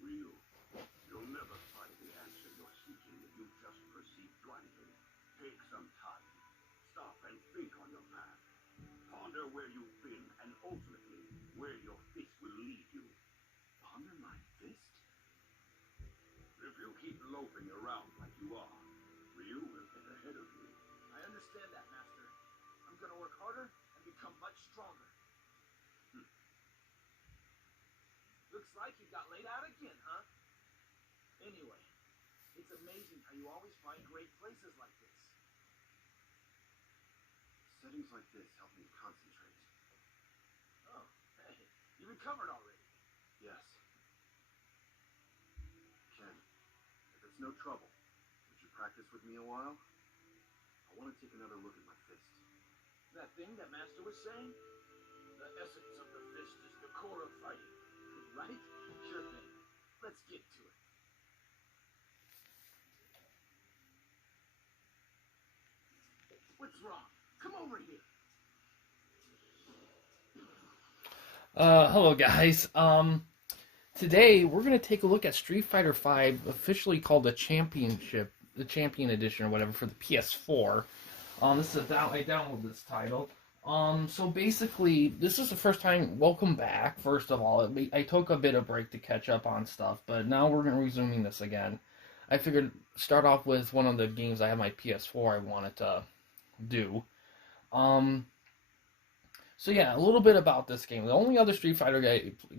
Ryu, you'll never find the answer you're seeking if you just proceed blindly. Take some time. Stop and think on your path. Ponder where you've been and ultimately where your fist will lead you. Ponder my fist? If you keep loafing around like you are, Ryu will get ahead of you. I understand that, Master. I'm gonna work harder and become much stronger. Looks like you got laid out again, huh? Anyway, it's amazing how you always find great places like this. Settings like this help me concentrate. Oh, hey, you recovered already. Yes. Ken, if it's no trouble, would you practice with me a while? I want to take another look at my fist. That thing that Master was saying? The essence of the fist is the core of fighting. Right? Sure thing. Let's get to it. What's wrong? Come over here. Hello guys. Today we're gonna take a look at Street Fighter V, officially called the Champion Edition or whatever for the PS4. This is I downloaded this title. So basically, this is the first time. Welcome back. First of all, I took a bit of break to catch up on stuff, but now we're gonna resuming this again. I figured start off with one of the games I have my PS4 I wanted to do. So yeah, a little bit about this game. The only other Street Fighter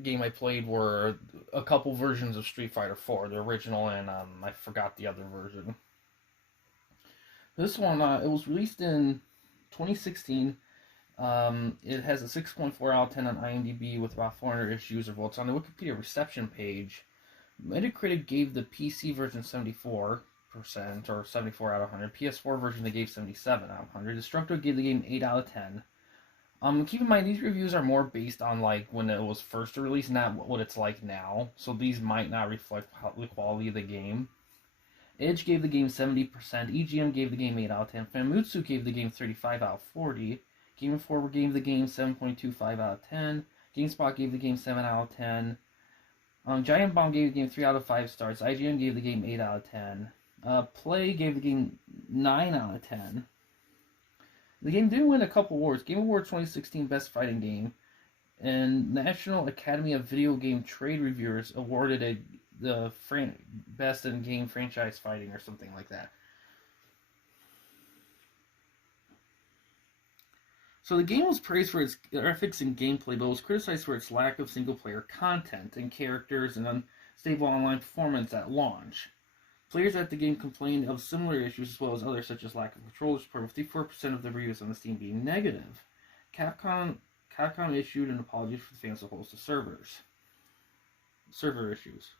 game I played were a couple versions of Street Fighter 4, the original, and I forgot the other version. This one, it was released in 2016. It has a 6.4 out of 10 on IMDb with about 400-ish user votes. On the Wikipedia reception page, Metacritic gave the PC version 74%, or 74 out of 100. PS4 version they gave 77 out of 100. Destructo gave the game 8 out of 10. Keep in mind, these reviews are more based on like when it was first released, not what it's like now. So these might not reflect the quality of the game. Edge gave the game 70%. EGM gave the game 8 out of 10. Famitsu gave the game 35 out of 40. Game Informer gave the game 7.25 out of 10. GameSpot gave the game 7 out of 10. Giant Bomb gave the game 3 out of 5 stars. IGN gave the game 8 out of 10. Play gave the game 9 out of 10. The game did win a couple awards. Game Awards 2016 Best Fighting Game, and National Academy of Video Game Trade Reviewers awarded it the Best in Game Franchise Fighting or something like that. So the game was praised for its graphics and gameplay, but was criticized for its lack of single-player content and characters and unstable online performance at launch. Players at the game complained of similar issues as well as others such as lack of controller support, with 54% of the reviews on the Steam being negative. Capcom issued an apology for the fans to host the server issues.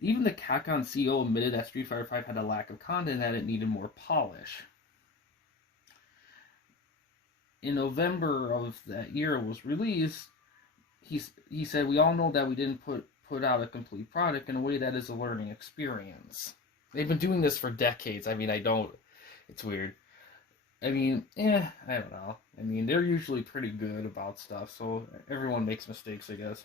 Even the Capcom CEO admitted that Street Fighter V had a lack of content and that it needed more polish. In November of that year it was released, he said, "We all know that we didn't put out a complete product. In a way, that is a learning experience." They've been doing this for decades. I mean, it's weird. I mean, I don't know. I mean, they're usually pretty good about stuff, so everyone makes mistakes, I guess.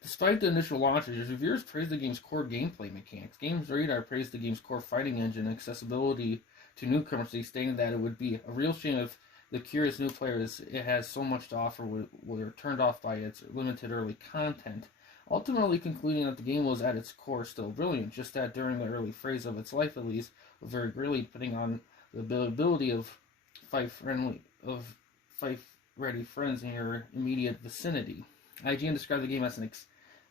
Despite the initial launches, reviewers praised the game's core gameplay mechanics. Games Radar praised the game's core fighting engine and accessibility to newcomers, stating that it would be a real shame if the curious new players it has so much to offer were turned off by its limited early content, ultimately concluding that the game was at its core still brilliant, just that during the early phase of its life at least, was very greatly putting on the ability of fight-ready friends in your immediate vicinity. IGN described the game as an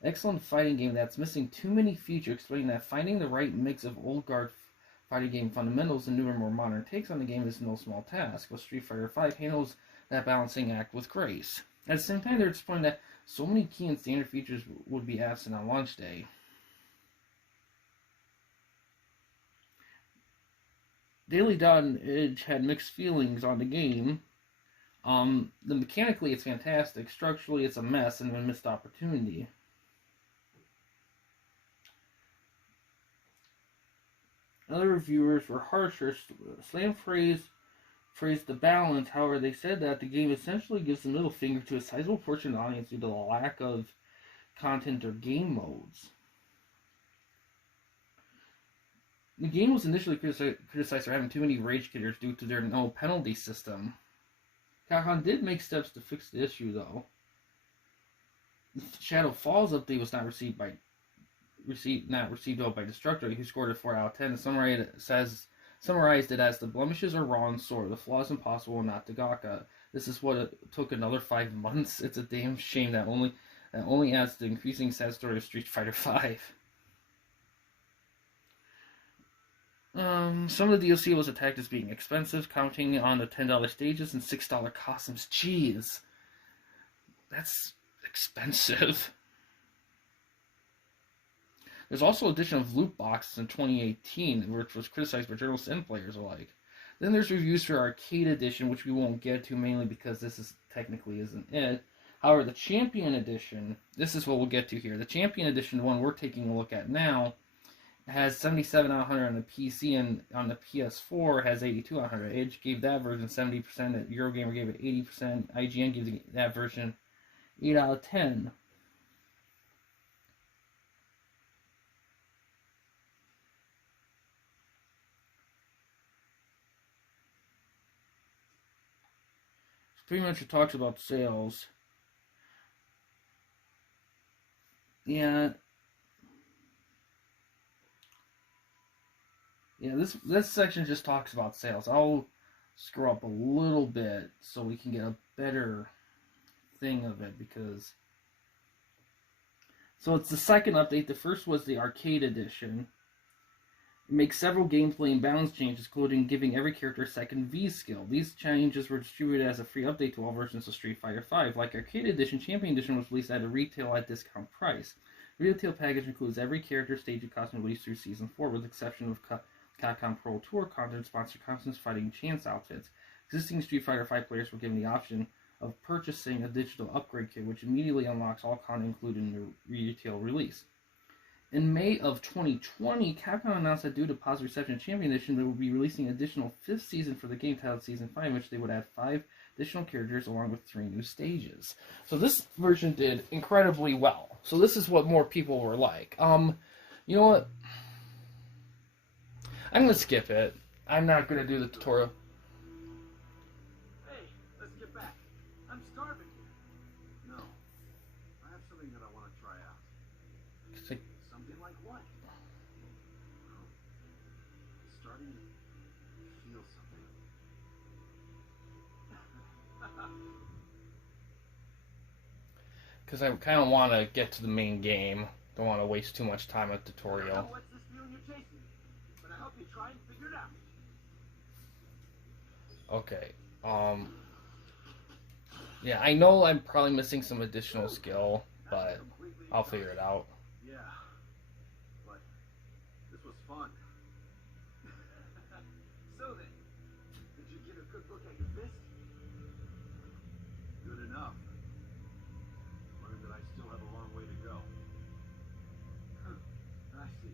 excellent fighting game that's missing too many features, explaining that finding the right mix of old guard fighting game fundamentals and newer, more modern takes on the game is no small task, but Street Fighter V handles that balancing act with grace. At the same time, they're disappointed that so many key and standard features would be absent on launch day. Daily Dot and Edge had mixed feelings on the game. Mechanically, it's fantastic. Structurally, it's a mess and a missed opportunity. Other reviewers were harsher. Slam praised the balance. However, they said that the game essentially gives the middle finger to a sizable portion of the audience due to the lack of content or game modes. The game was initially criticized for having too many rage quitters due to their no penalty system. Capcom did make steps to fix the issue, though. The Shadow Falls update was not received well by Destructor, who scored a 4 out of 10. Summarized it as the blemishes are raw and sore, the flaws impossible, not to Gaka. This is what it took another 5 months. It's a damn shame that only adds to the increasing sad story of Street Fighter V. Some of the DLC was attacked as being expensive, counting on the $10 stages and $6 costumes. Jeez, that's expensive. There's also addition of loot boxes in 2018, which was criticized by journalists and players alike. Then there's reviews for Arcade Edition, which we won't get to mainly because this technically isn't it. However, the Champion Edition, this is what we'll get to here. The Champion Edition, the one we're taking a look at now, has 77 out of 100 on the PC, and on the PS4 has 82 out of 100. Edge gave that version 70%, Eurogamer gave it 80%, IGN gave that version 8 out of 10. Pretty much it talks about sales. Yeah, this section just talks about sales. I'll scroll up a little bit so we can get a better thing of it, because so it's the second update. The first was the Arcade Edition. It makes several gameplay and balance changes, including giving every character a second V skill. These changes were distributed as a free update to all versions of Street Fighter V. Like Arcade Edition, Champion Edition was released at a retail at discount price. The retail package includes every character, stage, and costume released through Season 4, with the exception of Capcom Pro Tour content, sponsored costumes, fighting chance outfits. Existing Street Fighter V players were given the option of purchasing a digital upgrade kit, which immediately unlocks all content included in the retail release. In May of 2020, Capcom announced that due to positive reception of Champion Edition, they would be releasing an additional 5th season for the game titled Season 5, in which they would add 5 additional characters along with 3 new stages. So this version did incredibly well. So this is what more people were like. You know what? I'm going to skip it. I'm not going to do the tutorial. Hey, let's get back. I'm starving here. No. I have something that I want to try out. Something like what? I'm starting to feel something. Because I kind of want to get to the main game. Don't want to waste too much time on the I don't tutorial. know what's this feeling you're chasing, but I hope you try and figure it out. Okay. Yeah, I know I'm probably missing some additional skill, but I'll figure it out. Yeah. But this was fun. So then, did you get a good look at your fist? Good enough. Learned that I still have a long way to go. I see.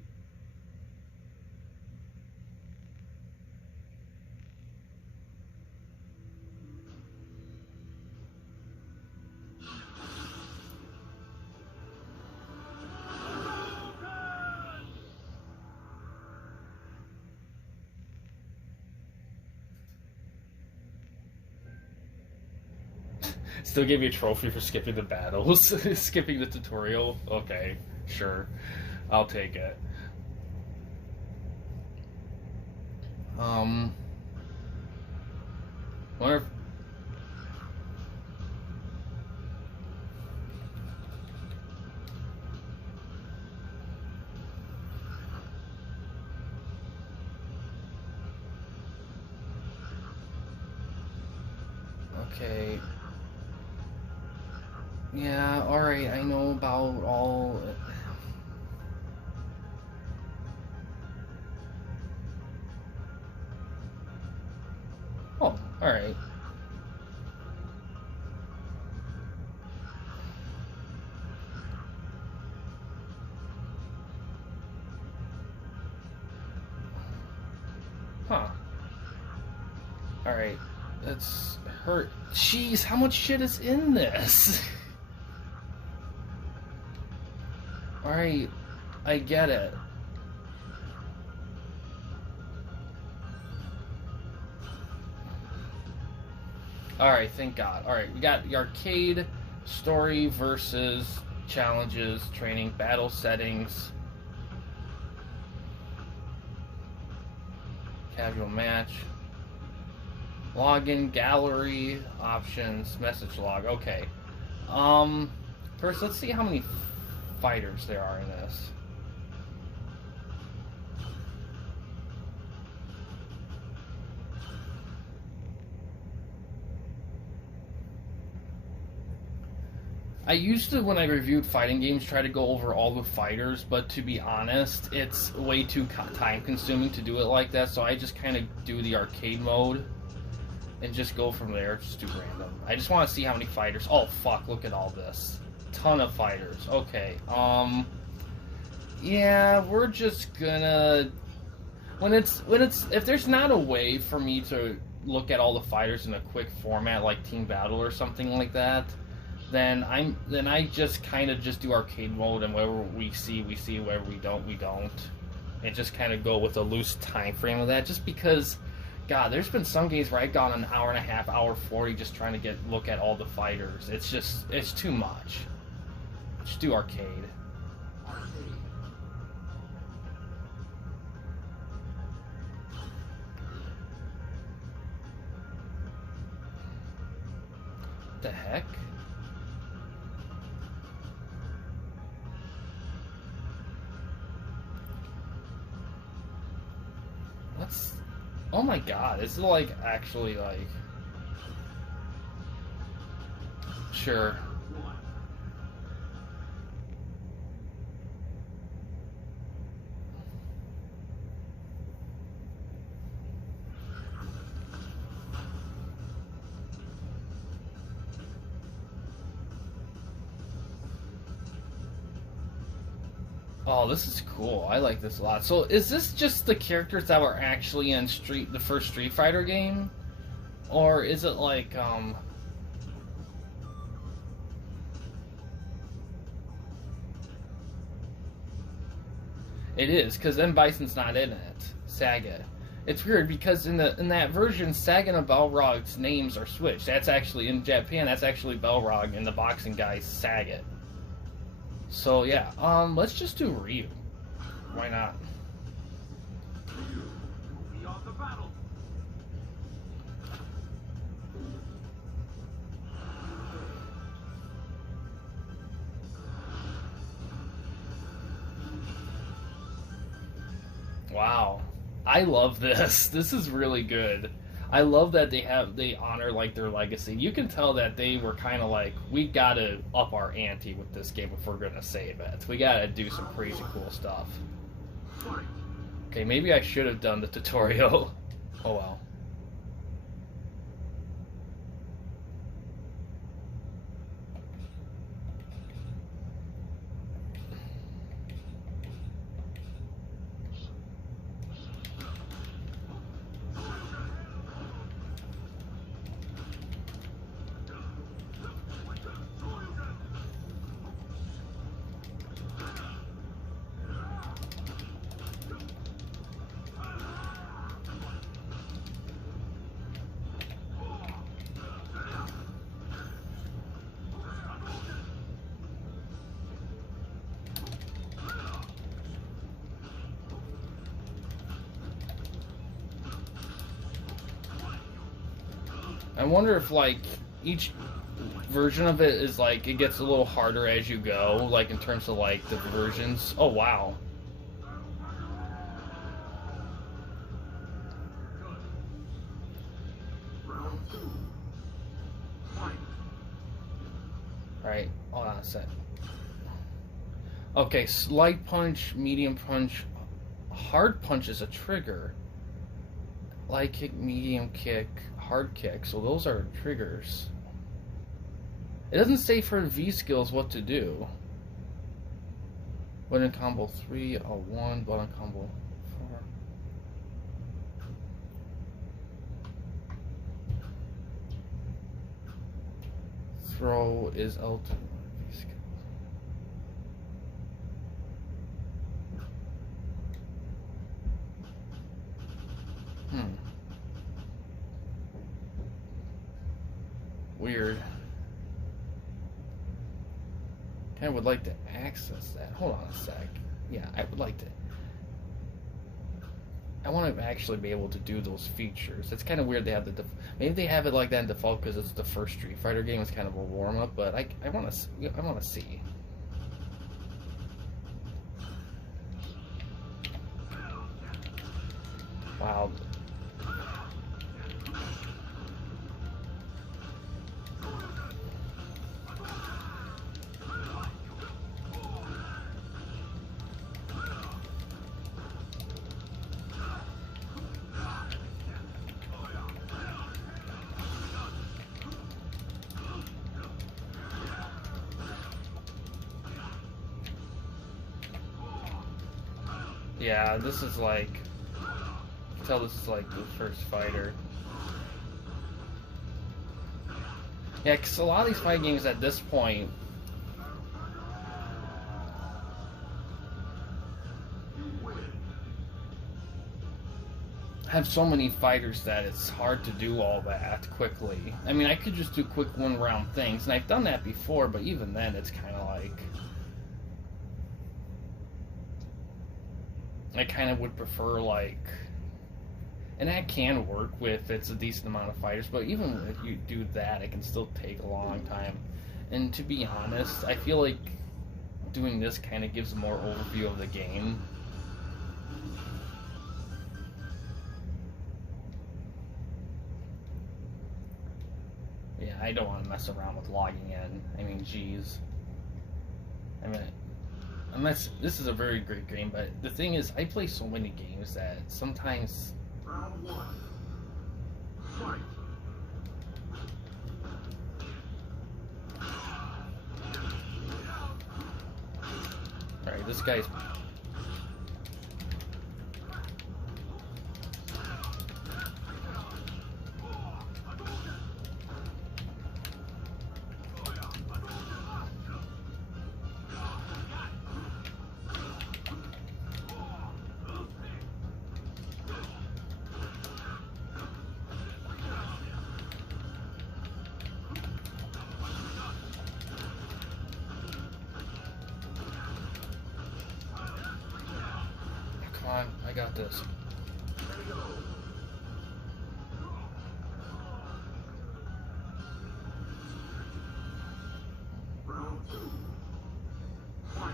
Still give you a trophy for skipping the battles, skipping the tutorial. Okay, sure, I'll take it. Wonder if... Okay. Yeah, alright, I know about all... Oh, alright. Huh. Alright. That's hurt. Jeez, how much shit is in this? Alright. I get it. Alright, thank God. Alright, we got the arcade, story versus challenges, training, battle settings, casual match, login, gallery, options, message log. Okay. First, let's see how many fighters there are in this. I used to, when I reviewed fighting games, try to go over all the fighters, but to be honest, it's way too time-consuming to do it like that, so I just kind of do the arcade mode and just go from there, just do random. I just want to see how many fighters. Oh, fuck, look at all this. Ton of fighters. Okay, yeah, we're just gonna... If there's not a way for me to look at all the fighters in a quick format, like Team Battle or something like that, then I just kind of just do arcade mode, and whatever we see, whatever we don't, and just kind of go with a loose time frame of that. Just because, God, there's been some games where I've gone an hour and a half, hour 40, just trying to look at all the fighters. It's too much. Just do arcade. What the heck? Oh my God, this is like actually like... Sure. Oh, this is cool. I like this a lot. So, is this just the characters that were actually in the first Street Fighter game? Or is it like, It is, because M. Bison's not in it. Saga. It's weird, because in that version, Saga and Balrog's names are switched. That's actually, in Japan, that's actually Balrog, and the boxing guy's Saga. So yeah, let's just do Ryu. Why not? Wow, I love this. This is really good. I love that they honor like their legacy. You can tell that they were kind of like, we gotta up our ante with this game if we're gonna save it. We gotta do some crazy cool stuff. Okay, maybe I should have done the tutorial. Oh well. I wonder if, like, each version of it is, like, it gets a little harder as you go, like, in terms of, like, the versions. Oh, wow. Alright, hold on a sec. Okay, light punch, medium punch, hard punch is a trigger. Light kick, medium kick, hard kick, so those are triggers. It doesn't say for V skills what to do. Button combo 3, a 1, button combo 4. throw is L2. Weird. Kind of would like to access that. Hold on a sec. Yeah, I would like to. I want to actually be able to do those features. It's kind of weird they have the. Maybe they have it like that in default because it's the first Street Fighter game. It's kind of a warm up, but I want to. I want to see. Wow. Yeah, this is like. You can tell this is like the first fighter. Yeah, because a lot of these fighting games at this point. Have so many fighters that it's hard to do all that quickly. I mean, I could just do quick one-round things, and I've done that before, but even then, it's kind of like... I kind of would prefer, like... And that can work with it's a decent amount of fighters, but even if you do that, it can still take a long time. And to be honest, I feel like doing this kind of gives a more overview of the game. Yeah, I don't want to mess around with logging in. I mean, geez. I mean, unless this is a very great game, but the thing is, I play so many games that sometimes. Round one. Fight. Alright, this guy's. Come on, I got this. Round two. Fight.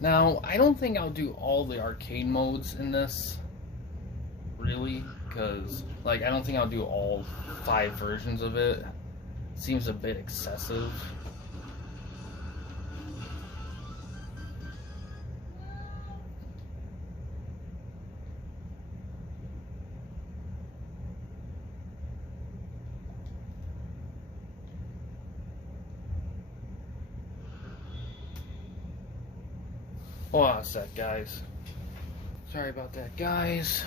Now, I don't think I'll do all the arcade modes in this, really, because, like, I don't think I'll do all 5 versions of it. Seems a bit excessive. Hold on a sec, guys. Sorry about that, guys.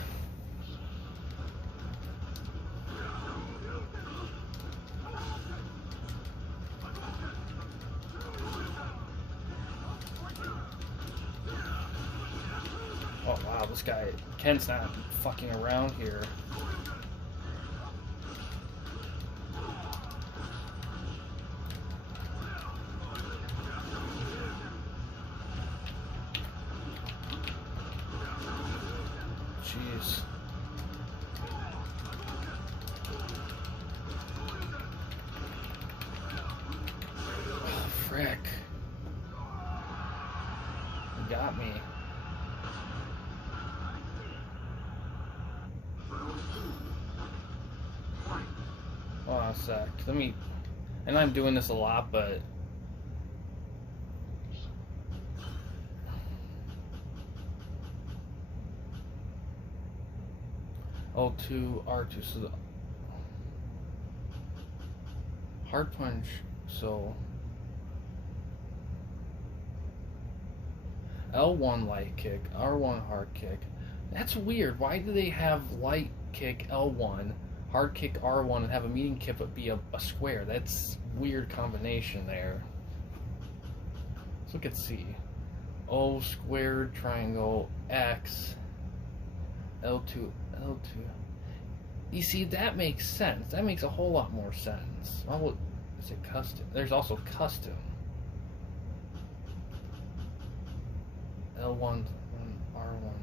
Oh, wow, this guy Ken's not fucking around here. Jeez. Oh, frick. He got me. Hold on a sec. Let me... And I'm doing this a lot, but... O2, R2, so the... Hard punch, so... L1 light kick, R1 hard kick. That's weird. Why do they have light kick L1, hard kick R1, and have a medium kick but be a square? That's weird combination there. Let's look at C. O squared triangle X L2 L2. You see, that makes sense. That makes a whole lot more sense. Oh, is it custom? There's also custom. L1, R1.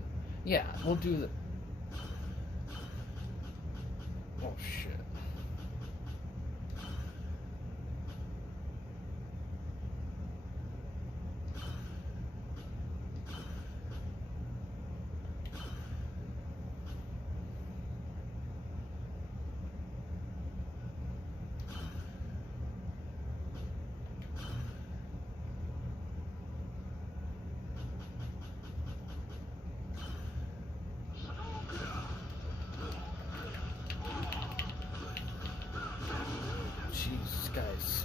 Yeah, we'll do the... Oh, shit. Jesus, guys.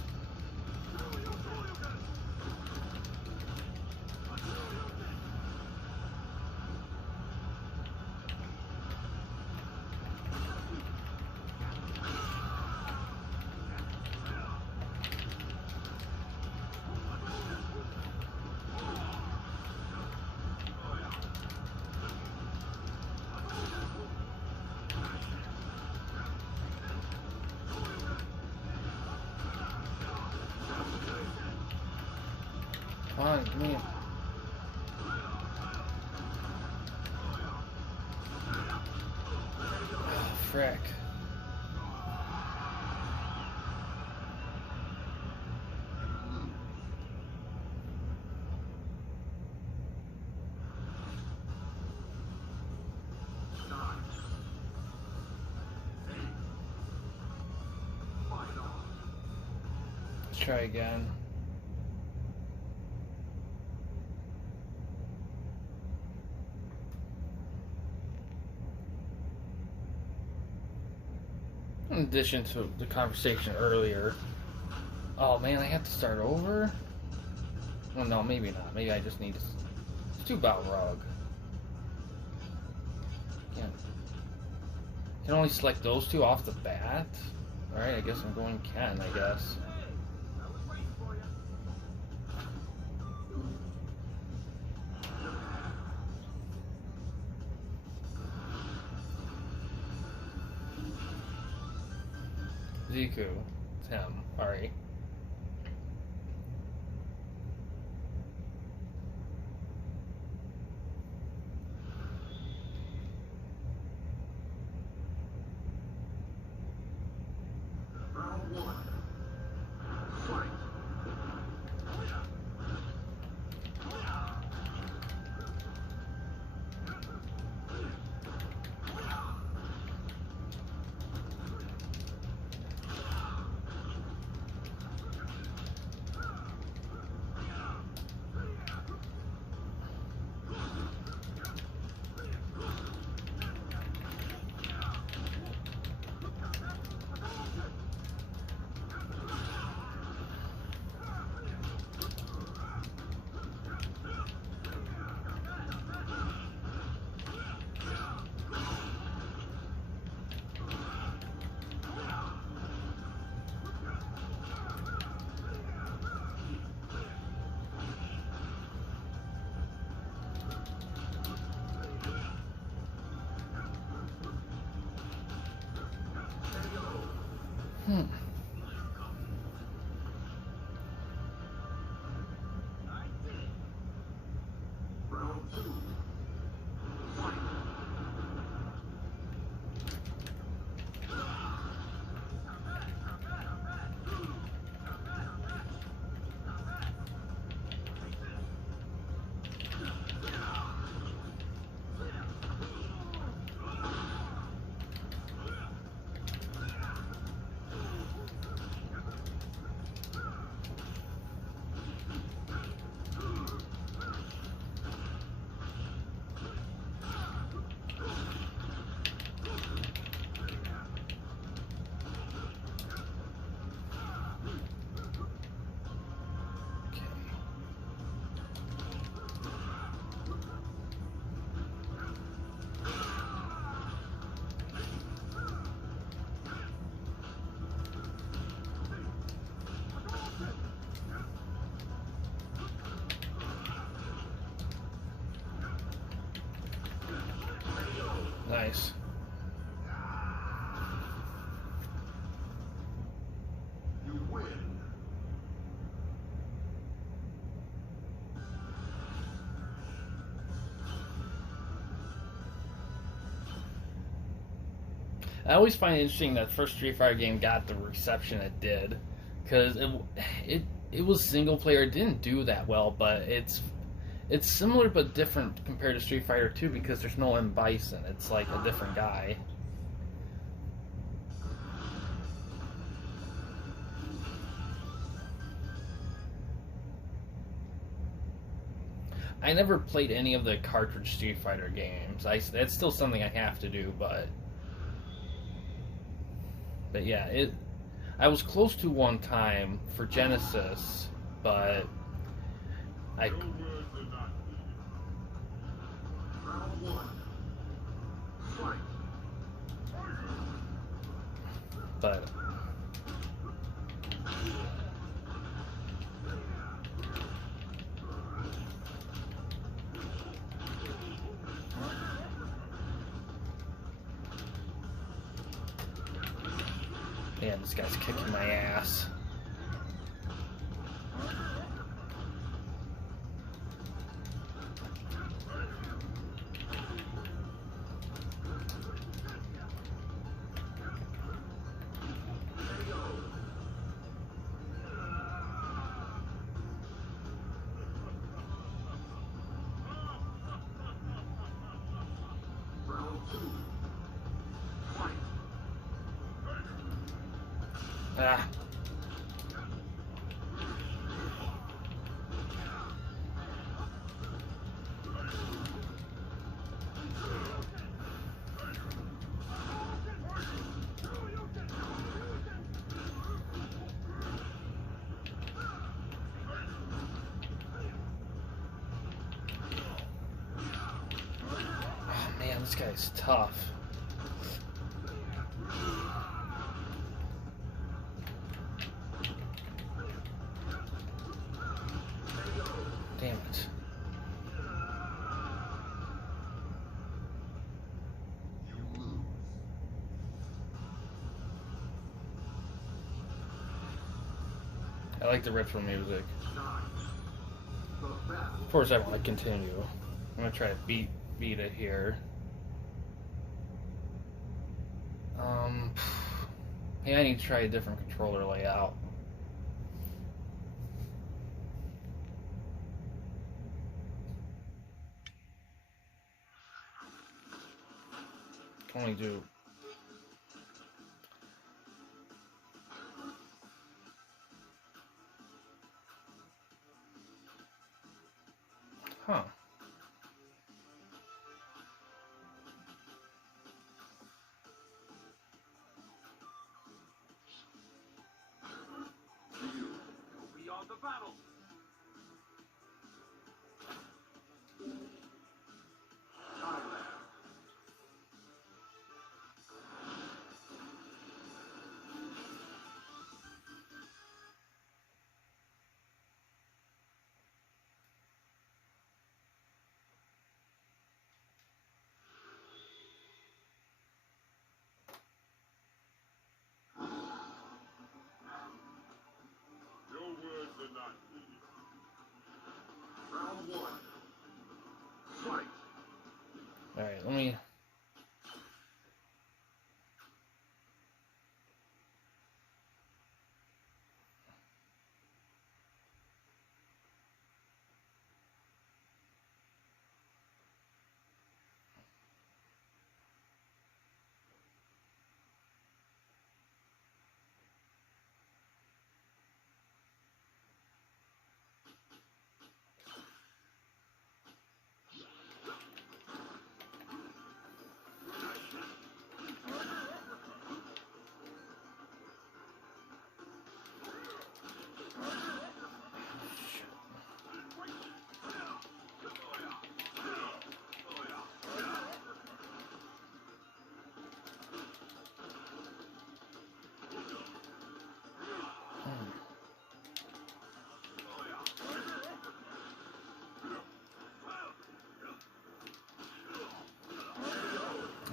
Come on, give me a... Oh, frick. Let's try again. In addition to the conversation earlier. Oh man, I have to start over? Well, no, maybe not. Maybe I just need to... It's too Balrog. Can only select those two off the bat? Alright, I guess I'm going Ken, I guess. Ziku. It's him. Sorry. Nice. You win. I always find it interesting that first Street Fighter game got the reception it did, because it was single player. It didn't do that well, but it's similar but different compared to Street Fighter 2 because there's no M. Bison. It's like a different guy. I never played any of the cartridge Street Fighter games. That's still something I have to do, but yeah, I was close to one time for Genesis, but I. But man, this guy's kicking my ass. Ah. Oh man, this guy's tough. Damn it. I like the retro music. Of course I want to continue. I'm gonna try to beat it here. Yeah, I need to try a different controller layout. Can only do. Huh. Go beyond the battle. Your words are not needed. Round one. Fight. Alright, let me.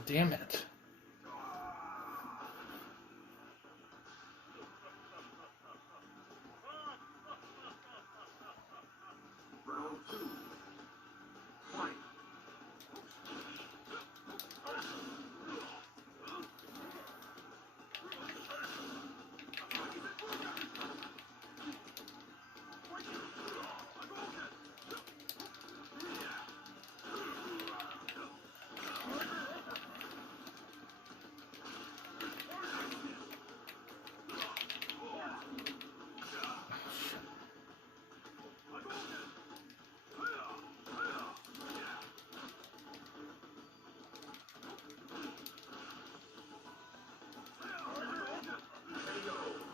Damn it. Round two. Fight.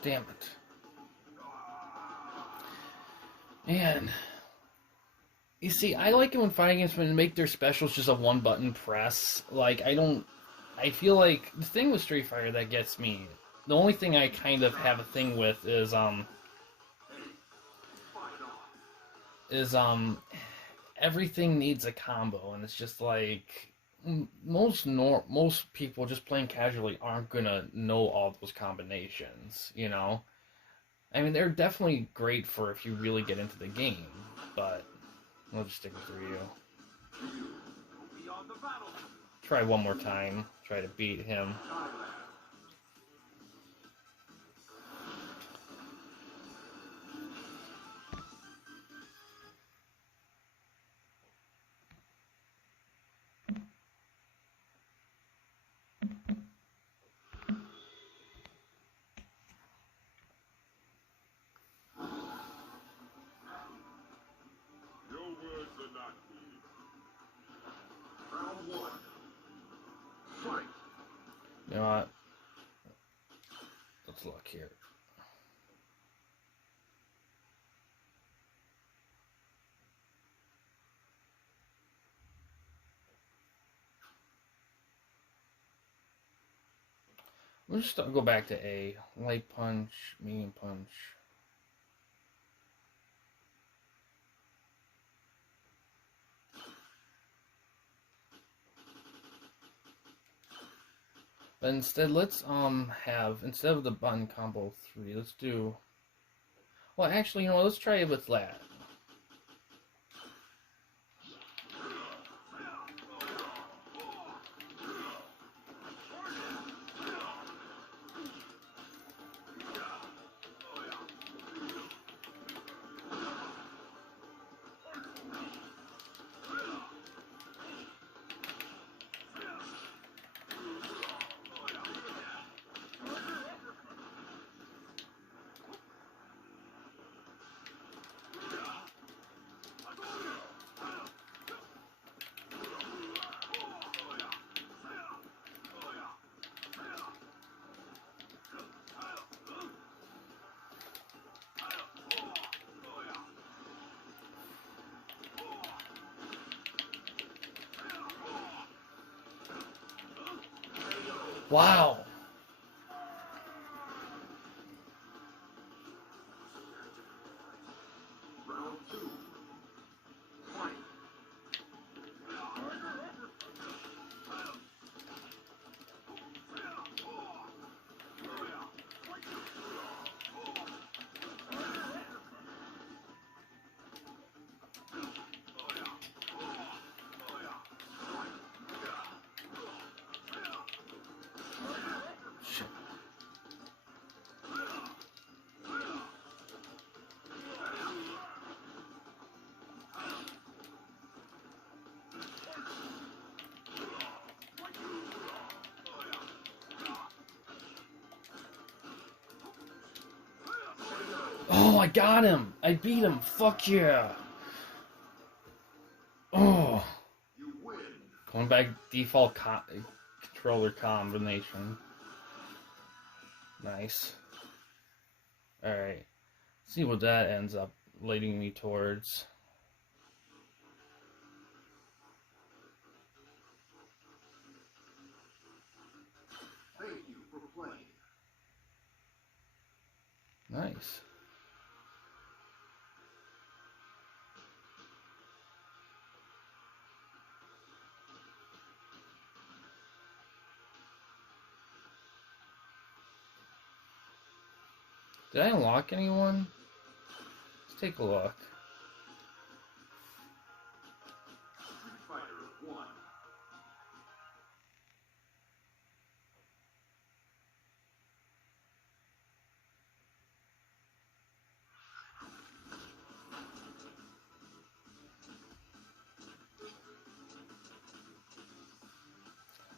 Damn it. Man. You see, I like it when fighting games when they make their specials just a one button press. Like, I feel like the thing with Street Fighter that gets me, the only thing I kind of have a thing with is everything needs a combo, and it's just like most people just playing casually aren't gonna know all those combinations, you know. I mean, they're definitely great for if you really get into the game, but we'll just stick with Ryu. Try one more time. Try to beat him. You know what? Let's look here. We'll just go back to A. Light punch, medium punch. But instead, let's have, instead of the button combo 3, let's do, well, actually, you know what, let's try it with that. Wow. Round two. Fight. Oh, I got him! I beat him! Fuck yeah! Oh! Going back default controller combination. Nice. Alright. See what that ends up leading me towards. Thank you for playing. Nice. Did I unlock anyone? Let's take a look. Street Fighter 1.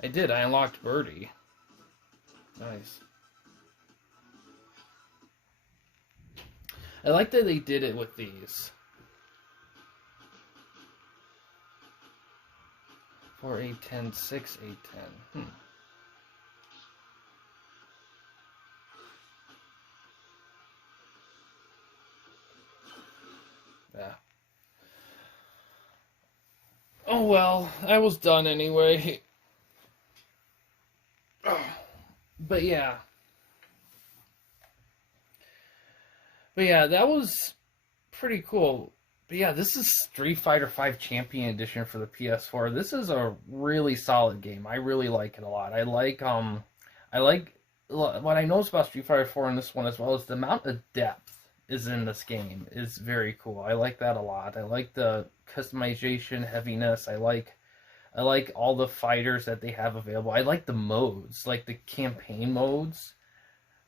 I did. I unlocked Birdie. Nice. I like that they did it with these. 4, 8, 10, 6, 8, 10. Yeah. Oh well, I was done anyway. But yeah. That was pretty cool. But yeah, this is Street Fighter V Champion Edition for the PS4. This is a really solid game. I really like it a lot. I like what I noticed about Street Fighter 4 in this one as well is the amount of depth is in this game is very cool. I like that a lot. I like the customization, heaviness. I like all the fighters that they have available. I like the modes, like the campaign modes,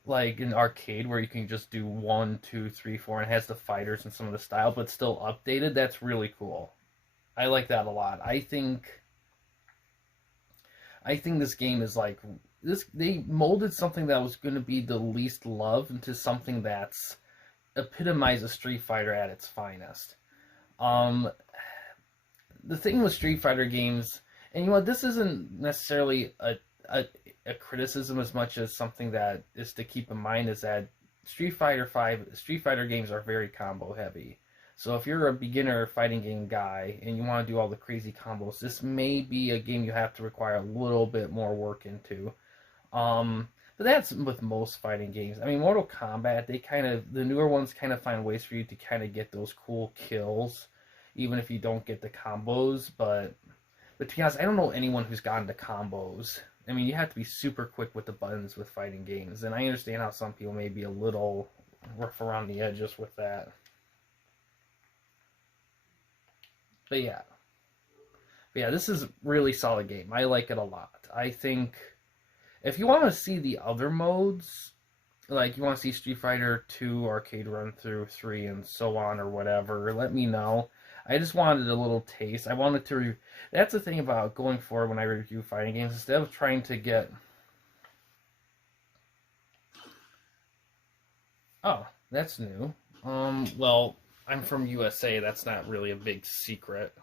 like in arcade where you can just do 1, 2, 3, 4, and it has the fighters and some of the style, but still updated. That's really cool. I like that a lot. I think this game is like this. They molded something that was going to be the least loved into something that's epitomizes Street Fighter at its finest. The thing with Street Fighter games, and you know what, this isn't necessarily a criticism as much as something that is to keep in mind, is that Street Fighter games are very combo heavy. So if you're a beginner fighting game guy and you want to do all the crazy combos, this may be a game you have to require a little bit more work into. But that's with most fighting games. I mean, Mortal Kombat, the newer ones kind of find ways for you to kind of get those cool kills, even if you don't get the combos. But to be honest, I don't know anyone who's gotten the combos. I mean, you have to be super quick with the buttons with fighting games, and I understand how some people may be a little rough around the edges with that. But yeah, this is a really solid game. I like it a lot. I think if you want to see the other modes, like you want to see Street Fighter 2 arcade run through 3 and so on or whatever, let me know. I just wanted a little taste. I wanted to that's the thing about going forward when I review fighting games. Instead of trying to get... Oh, that's new. Well, I'm from USA. That's not really a big secret.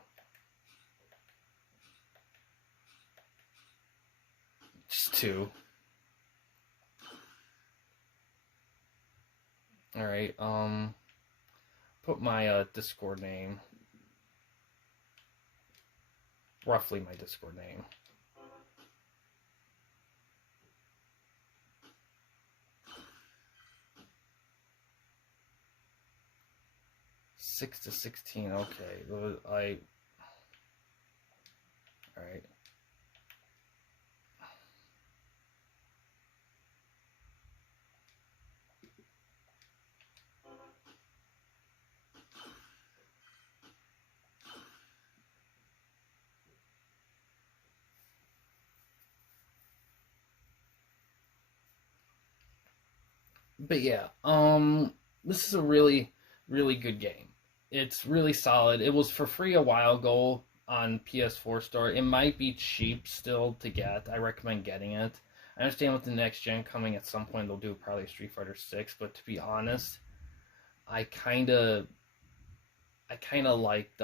Just 2. Alright, put my Discord name. Roughly my Discord name. Six to 16, okay. Alright. But yeah, this is a really, really good game. It's really solid. It was for free a while ago on PS4 store. It might be cheap still to get. I recommend getting it. I understand with the next gen coming at some point they'll do probably Street Fighter 6, but to be honest, I kind of liked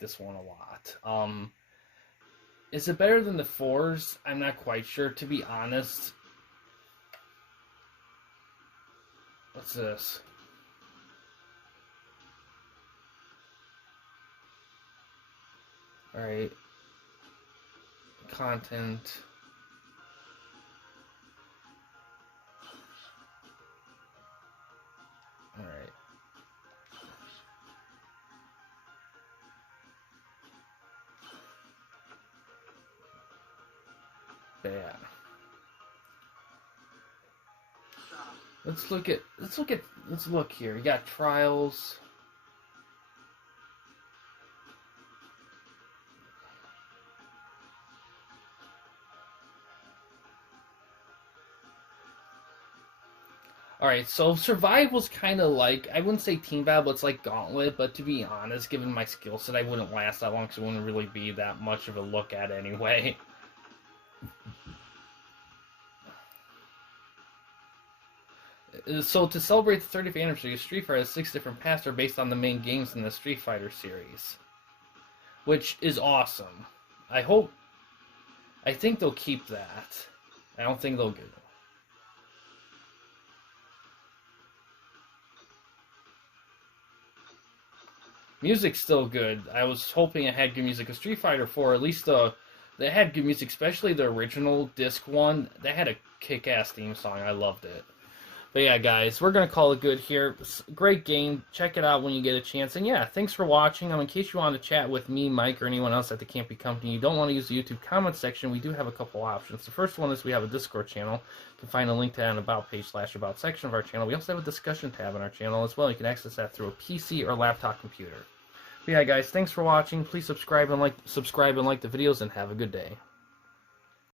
this one a lot. Is it better than the 4s? I'm not quite sure, to be honest. What's this? Alright. Content. Alright. Yeah. Let's look here. You got Trials. Alright, so Survival's kind of like, I wouldn't say Team Battle, but it's like Gauntlet, but to be honest, given my skill set, I wouldn't last that long, because it wouldn't really be that much of a look at anyway. So, to celebrate the 30th anniversary of Street Fighter, 6 different paths are based on the main games in the Street Fighter series. Which is awesome. I think they'll keep that. I don't think they'll get it. Music's still good. I was hoping it had good music. Because Street Fighter 4, at least they had good music, especially the original disc one. They had a kick-ass theme song. I loved it. But yeah, guys, we're going to call it good here. Great game. Check it out when you get a chance. And yeah, thanks for watching. In case you want to chat with me, Mike, or anyone else at the Campy Company, you don't want to use the YouTube comment section, we do have a couple options. The first one is we have a Discord channel. You can find a link to that on About page / About section of our channel. We also have a discussion tab on our channel as well. You can access that through a PC or laptop computer. But yeah, guys, thanks for watching. Please subscribe and like the videos, and have a good day.